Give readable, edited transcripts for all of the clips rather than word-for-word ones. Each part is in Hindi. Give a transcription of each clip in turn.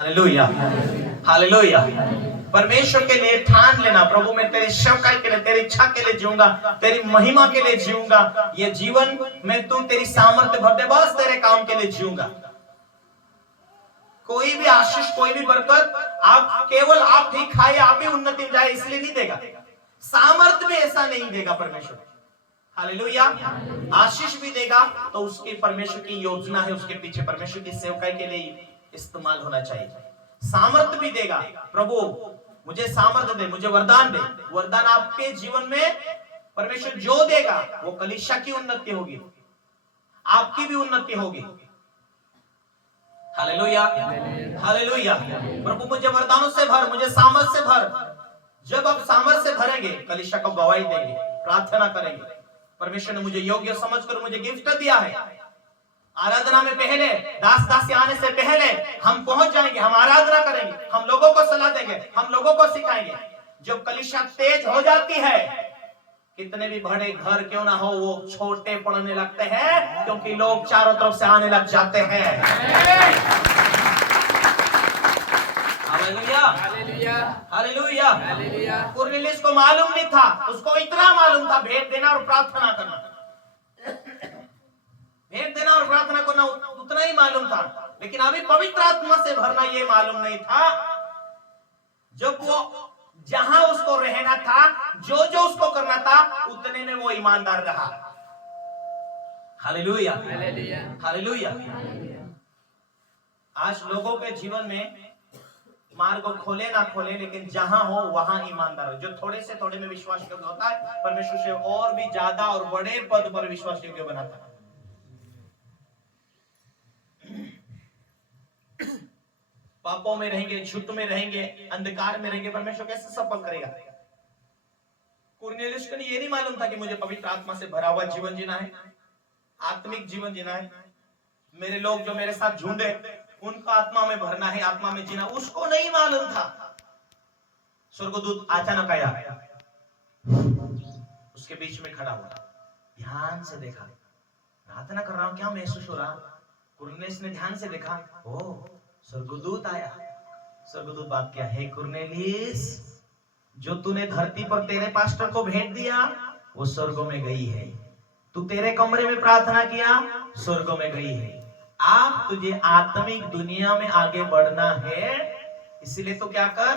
Hallelujah, hallelujah. परमेश्वर के लिए ठान लेना, प्रभु मैं तेरी सेवकाई के लिए, तेरी इच्छा के लिए जीऊंगा, तेरी महिमा के लिए जीऊंगा। ये जीवन में तू तेरी सामर्थ्य भर दे, बस तेरे काम के लिए जीऊंगा। कोई भी आशीष, कोई भी बरकत आप केवल आप ही खाए, आप ही उन्नति में जाए इसलिए नहीं देगा। सामर्थ्य भी ऐसा नहीं देगा परमेश्वर। हालेलुया। आशीष भी देगा तो उसकी परमेश्वर की योजना है, उसके पीछे परमेश्वर की सेवकाई के लिए इस्तेमाल होना चाहिए। सामर्थ्य भी देगा, प्रभु मुझे सामर्थ्य दे, मुझे वरदान दे। वरदान आपके जीवन में परमेश्वर जो देगा वो कलीसिया की उन्नति होगी, आपकी भी उन्नति होगी। Hallelujah, hallelujah. प्रभु मुझे वरदानों से भर, मुझे सामर्थ से भर। जब आप सामर्थ से भरेंगे, कलीसिया को गवाही देंगे, प्रार्थना करेंगे। परमेश्वर ने मुझे योग्य समझकर मुझे गिफ्ट दिया है। आराधना में पहले, दास दासी आने से पहले हम पहुंच जाएंगे, हम आराधना करेंगे, हम लोगों को सलाह देंगे, हम लोगों को सिखाएंगे। जब कलीसिया तेज हो जाती है, कितने भी बड़े घर क्यों ना हो वो छोटे पड़ने लगते हैं, क्योंकि लोग चारों तरफ से आने लग जाते हैं। Hallelujah, hallelujah, hallelujah. कुरनेलियुस को मालूम नहीं था, उसको इतना मालूम था भेंट देना और प्रार्थना करना। भेंट देना और प्रार्थना करना उतना ही मालूम था, लेकिन अभी पवित्र आत्मा से भरना ये मालूम नहीं था। जब वो जहां उसको रहना था, जो जो उसको करना था, उतने में वो ईमानदार रहा। Hallelujah, hallelujah. आज लोगों के जीवन में मार्ग को खोले ना खोले, लेकिन जहां हो वहां ईमानदार हो। जो थोड़े से थोड़े में विश्वास योग्य होता है, परमेश्वर से और भी ज्यादा और बड़े पद पर विश्वास योग्य बनाता है। पापों में रहेंगे, झूठ में रहेंगे, अंधकार में रहेंगे, परमेश्वर कैसे सफल करेगा? कुरनेलियुस को ये नहीं मालूम था कि मुझे पवित्र आत्मा से भरा हुआ जीवन जीना है, आत्मिक जीवन जीना है। मेरे लोग जो मेरे साथ झुंडे, उनको आत्मा में भरना है, आत्मा में जीना, उसको नहीं मालूम था। स्वर्गदूत अचानक आया, उसके बीच में खड़ा हुआ, ध्यान से देखा। प्रार्थना कर रहा हूं, क्या महसूस हो रहा? कुरनेलियुस ने ध्यान से देखा, ओ स्वर्गदूत आया। स्वर्गदूत बात क्या है? कुरनेलियुस, जो तूने धरती पर तेरे पास्टर को भेंट दिया, वो स्वर्गों में गई है। तू तेरे कमरे में प्रार्थना किया, स्वर्गों में गई है। आप तुझे आत्मिक दुनिया में आगे बढ़ना है, इसलिए तो क्या कर,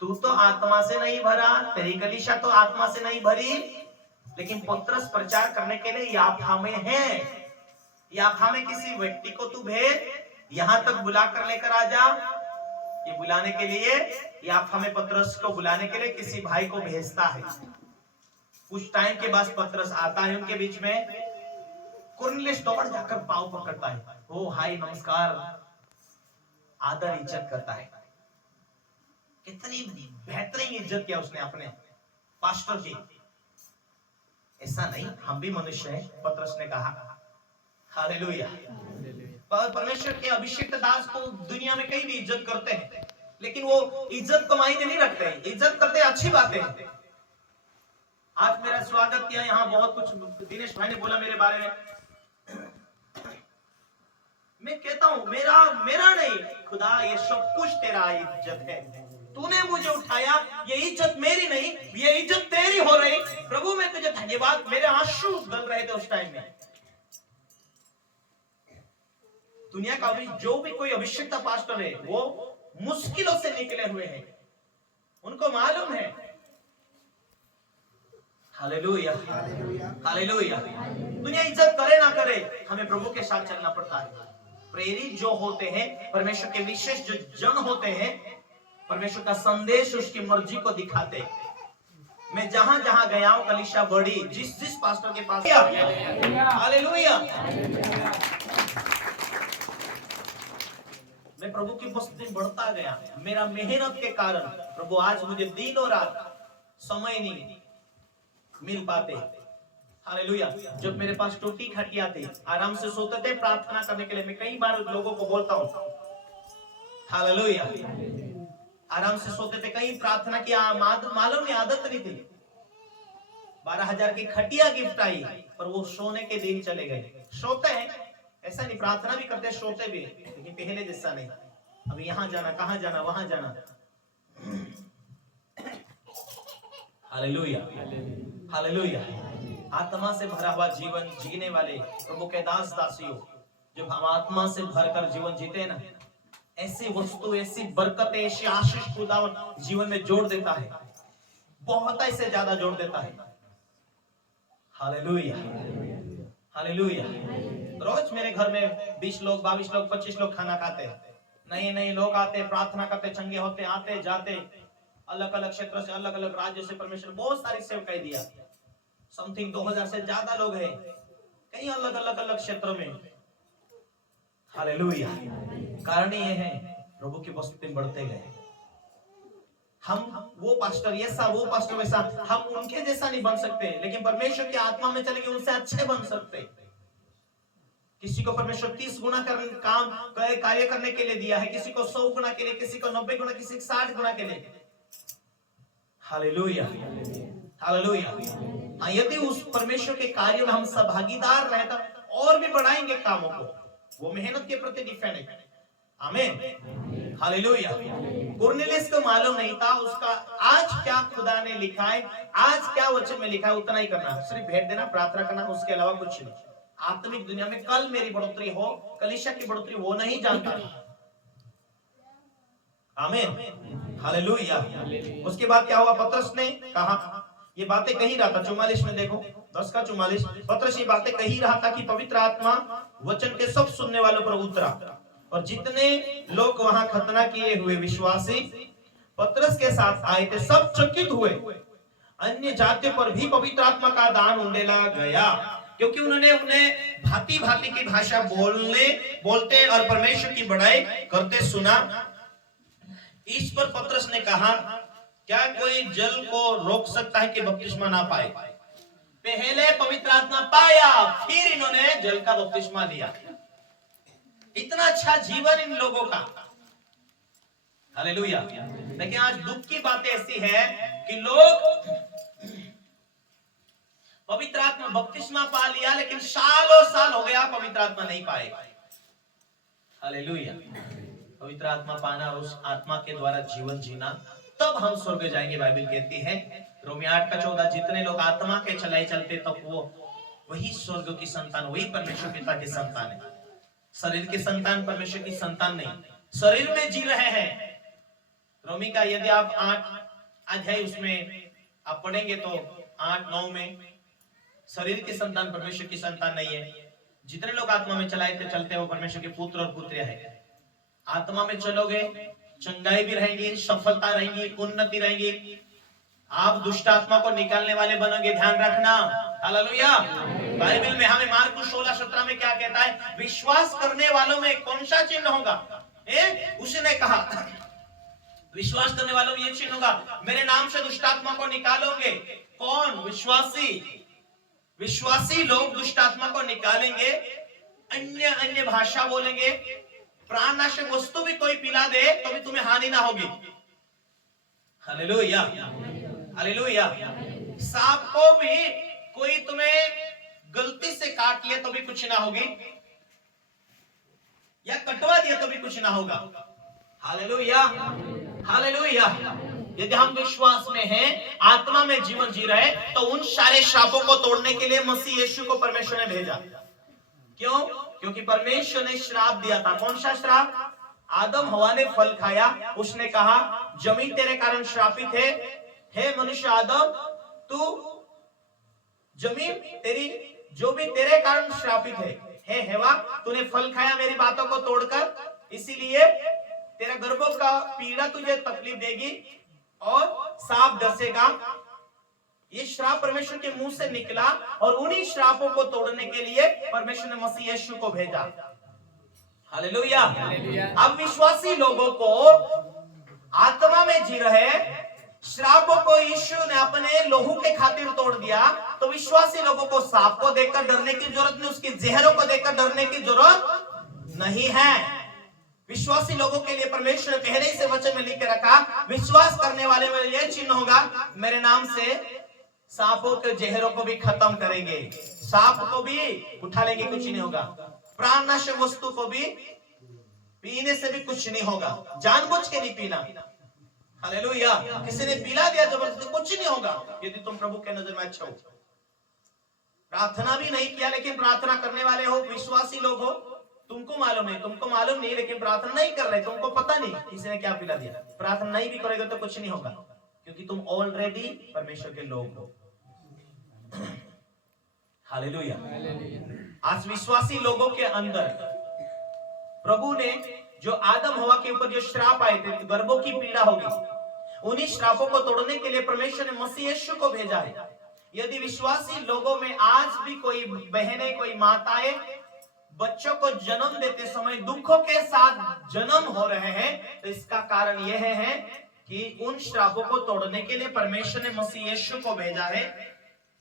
तू तो आत्मा से नहीं भरा, तेरी कलीसिया तो आत्मा से नहीं भरी, लेकिन पत्रस प्रचार करने के लिए याफा में है। याफा में किसी व्यक्ति को तू भेज, यहां तक बुलाकर लेकर आ जा। ये बुलाने के लिए, याफा में पत्रस को बुलाने के लिए किसी भाई को भेजता है। कुछ टाइम के बाद पत्रस आता है उनके बीच में। कुरनेलियुस दौड़ जाकर पांव पकड़ता है, ओ हाय नमस्कार, आदर इज्जत करता है। कितनी बेहतरीन इज्जत किया उसने अपने पास्टर की। ऐसा नहीं, हम भी मनुष्य हैं, पत्रस ने कहा। हालेलुया। परमेश्वर के अभिषिक्त दास को दुनिया में कई भी इज्जत करते हैं, लेकिन वो इज्जत को मायने नहीं रखते हैं। इज्जत करते अच्छी बातें हैं। आज मेरा स्वागत किया, यहाँ बहुत कुछ दिनेश भाई ने बोला मेरे बारे में। मैं कहता हूं मेरा नहीं, खुदा ये सब कुछ तेरा इज्जत है। तूने मुझे उठाया, ये इज्जत मेरी नहीं, ये इज्जत तेरी हो रही। प्रभु मैं तुझे धन्यवाद। मेरे आंसू गल रहे थे उस टाइम में। दुनिया का जो भी कोई अभिषिक्त पास्टर है, वो मुश्किलों से निकले हुए हैं, उनको मालूम है। Hallelujah, hallelujah. दुनिया इज्जत करे ना करे, हमें प्रभु के साथ चलना पड़ता है। प्रेरित जो होते हैं, परमेश्वर के विशेष जो जन होते हैं, परमेश्वर का संदेश उसकी मर्जी को दिखाते। मैं जहां जहां गया हूं, कलीसिया बड़ी, जिस पास्टर के पास, हालेलुया, मैं प्रभु की उपस्थिति में बढ़ता गया। मेरा मेहनत के कारण प्रभु आज मुझे दिन और रात समय नहीं मिल पाते। हालेलुया। जब मेरे पास टूटी खटिया थी, आराम से सोते थे प्रार्थना करने के लिए। मैं कई बार लोगों को बोलता हूँ, हालेलुया, आराम से सोते थे, कहीं प्रार्थना की मालूम नहीं, आदत नहीं थी। 12,000 की खटिया गिफ्ट आई, पर वो सोने के दिन चले गए। सोते हैं, ऐसा नहीं, प्रार्थना भी करते, सोते भी, लेकिन पहले जैसा नहीं। अब यहाँ जाना, कहाँ जाना, वहां जाना। Hallelujah, hallelujah. आत्मा से भरा हुआ जीवन जीने वाले प्रभु के दास दासियों, जब हम आत्मा से भरकर जीवन जीते ना, ऐसी वस्तु, ऐसी बरकतें, ऐसी आशीष खुदावन जीवन में जोड़ देता है, बहुत ऐसे ज्यादा जोड़ देता है। Hallelujah, hallelujah. रोज मेरे घर में 20 लोग, 22 लोग, 25 लोग खाना खाते हैं। नए लोग आते, प्रार्थना करते, चंगे होते, आते जाते, अलग अलग क्षेत्र से, अलग अलग राज्य से परमेश्वर बहुत सारी सेवकाई दिया। समथिंग 2000 से ज्यादा लोग हैं कई अलग अलग क्षेत्रों में। हालेलुया। कारण ये है प्रभु की वस्तुएं बढ़ते गए। हम वो पास्टर ऐसा, वो पास्टर वैसा, हम उनके जैसा नहीं बन सकते, लेकिन परमेश्वर की आत्मा में चलेंगे उनसे अच्छे बन सकते। किसी को परमेश्वर 30 गुना काम कार्य करने के लिए दिया है, किसी को 100 गुना के लिए, किसी को 90 गुना, किसी को 60 गुना के लिए। Hallelujah, hallelujah. हाँ, यदि उस परमेश्वर के कार्य में हम सहभागीदार रहता और भी बढ़ाएंगे कामों को, वो मेहनत के प्रति डिपेंड है। आमीन, हालेलुया। कुरनेलियुस को मालूम नहीं था उसका आज क्या खुदा ने लिखा है, आज क्या वचन में लिखा है, उतना ही करना, सिर्फ भेंट देना, प्रार्थना करना, उसके अलावा कुछ नहीं। आत्मिक दुनिया में कल मेरी बढ़ोतरी हो, कलीसिया की बढ़ोतरी वो नहीं जानता। आमीन, हालेलुया। उसके बाद क्या हुआ? पतरस ने कहा, ये बातें कही रहा था 44 में, देखो 10 का 44। पतरस ये बातें कही रहा था कि पवित्र आत्मा वचन के सब सुनने वालों पर उतरा, और जितने लोग वहां खतना किए हुए विश्वासी पतरस के साथ आए थे सब चकित हुए। अन्य जातियों पर भी पवित्र आत्मा का दान उंडेला गया, क्योंकि उन्होंने उन्हें भांति भांति की भाषा बोलते और परमेश्वर की बड़ाई करते सुना। इस पर पतरस ने कहा, क्या कोई जल को रोक सकता है कि बपतिस्मा ना पाए? पहले पवित्र आत्मा पाया, फिर इन्होंने जल का बपतिस्मा लिया। इतना अच्छा जीवन इन लोगों का। हालेलुया। लेकिन आज दुख की बात ऐसी है कि लोग पवित्र आत्मा बपतिस्मा पा लिया, लेकिन सालों साल हो गया पवित्र आत्मा नहीं पाए। हालेलुया। पवित्र आत्मा पाना और उस आत्मा के द्वारा जीवन जीना, तब हम स्वर्ग जाएंगे। बाइबल कहती है रोमी 8 का 14, जितने लोग आत्मा के चलाए चलते तब वो वही स्वर्ग की संतान, वही परमेश्वर पिता की संतान है। शरीर की संतान परमेश्वर की संतान नहीं, शरीर में जी रहे हैं। रोमी का यदि आप 8 अध्याय उसमें आप पढ़ेंगे तो 8-9 में, शरीर की संतान परमेश्वर की संतान नहीं है। जितने लोग आत्मा में चलाए थे चलते वो परमेश्वर के पुत्र और पुत्रियां हैं। आत्मा में चलोगे, चंगाई भी रहेगी, सफलता रहेगी, उन्नति रहेगी। आप दुष्ट आत्मा को निकालने वाले बनोगे, ध्यान रखना। हालेलुया। बाइबल में हमें मार्कुस 16:17 में क्या कहता है? विश्वास करने वालों में कौन सा चिन्ह होगा? उसने कहा विश्वास करने वालों में ये चिन्ह होगा, मेरे नाम से दुष्ट आत्मा को निकालोगे। कौन? विश्वासी। विश्वासी लोग दुष्ट आत्मा को निकालेंगे, अन्य भाषा बोलेंगे, प्राणनाशक वस्तु भी कोई पिला दे तो भी तुम्हें हानि ना होगी। Hallelujah, hallelujah. सांप को भी कोई तुम्हें गलती से काट लिया तो भी कुछ ना होगी, या कटवा दिया तो भी कुछ ना होगा। Hallelujah, hallelujah. यदि हम विश्वास में हैं, आत्मा में जीवन जी रहे, तो उन सारे श्रापों को तोड़ने के लिए मसीह यीशु को परमेश्वर ने भेजा। क्यों? क्योंकि परमेश्वर ने श्राप दिया था। कौन सा श्राप? आदम हवा ने फल खाया, उसने कहा जमीन तेरे कारण श्रापित है। हे मनुष्य आदम, तू जमीन तेरी जो भी तेरे कारण श्रापित है। हे हवा, तूने फल खाया मेरी बातों को तोड़कर, इसीलिए तेरा गर्भों का पीड़ा तुझे तकलीफ देगी और सांप डसेगा। ये श्राप परमेश्वर के मुंह से निकला, और उन्हीं श्रापों को तोड़ने के लिए परमेश्वर ने मसीह यीशु को भेजा। हालेलुया। अब विश्वासी लोगों को आत्मा में जी रहे, श्रापों को यीशु ने अपने लोहू के खातिर तोड़ दिया, तो विश्वासी लोगों को सांप को देखकर डरने की जरूरत नहीं, उसकी जहरों को देखकर डरने की जरूरत नहीं है। विश्वासी लोगों के लिए परमेश्वर ने पहले ही से वचन में लिख के रखा, विश्वास करने वाले में यह चिन्ह होगा, मेरे नाम से सांपों के जहरों को भी खत्म करेंगे, सांप को भी उठा लेंगे, कुछ नहीं होगा, प्राणनाशक वस्तु को भी पीने से भी कुछ नहीं होगा, जानबूझ के नहीं पीना। हालेलुया। किसी ने पिला दिया जबरदस्ती, कुछ नहीं होगा यदि तुम प्रभु के नजर में अच्छा हो। प्रार्थना भी नहीं किया लेकिन प्रार्थना करने वाले हो, विश्वासी लोग हो, तुमको मालूम नहीं लेकिन प्रार्थना नहीं कर रहे, तुमको पता नहीं किसी ने क्या पिला दिया। प्रार्थना नहीं भी करेगा तो कुछ नहीं होगा, क्योंकि तुम ऑलरेडी परमेश्वर के लोग हो। हालेलुया। आज विश्वासी लोगों के अंदर प्रभु ने जो आदम हवा के ऊपर जो श्राप आए थे, गर्भों की पीड़ा होगी, उन्हीं श्रापों को तोड़ने के लिए परमेश्वर ने मसीह यीशु को भेजा है। यदि विश्वासी लोगों में आज भी कोई बहनें, कोई माताएं बच्चों को जन्म देते समय दुखों के साथ जन्म हो रहे हैं, तो इसका कारण यह है कि उन श्रापों को तोड़ने के लिए परमेश्वर ने मसीह यीशु को भेजा है।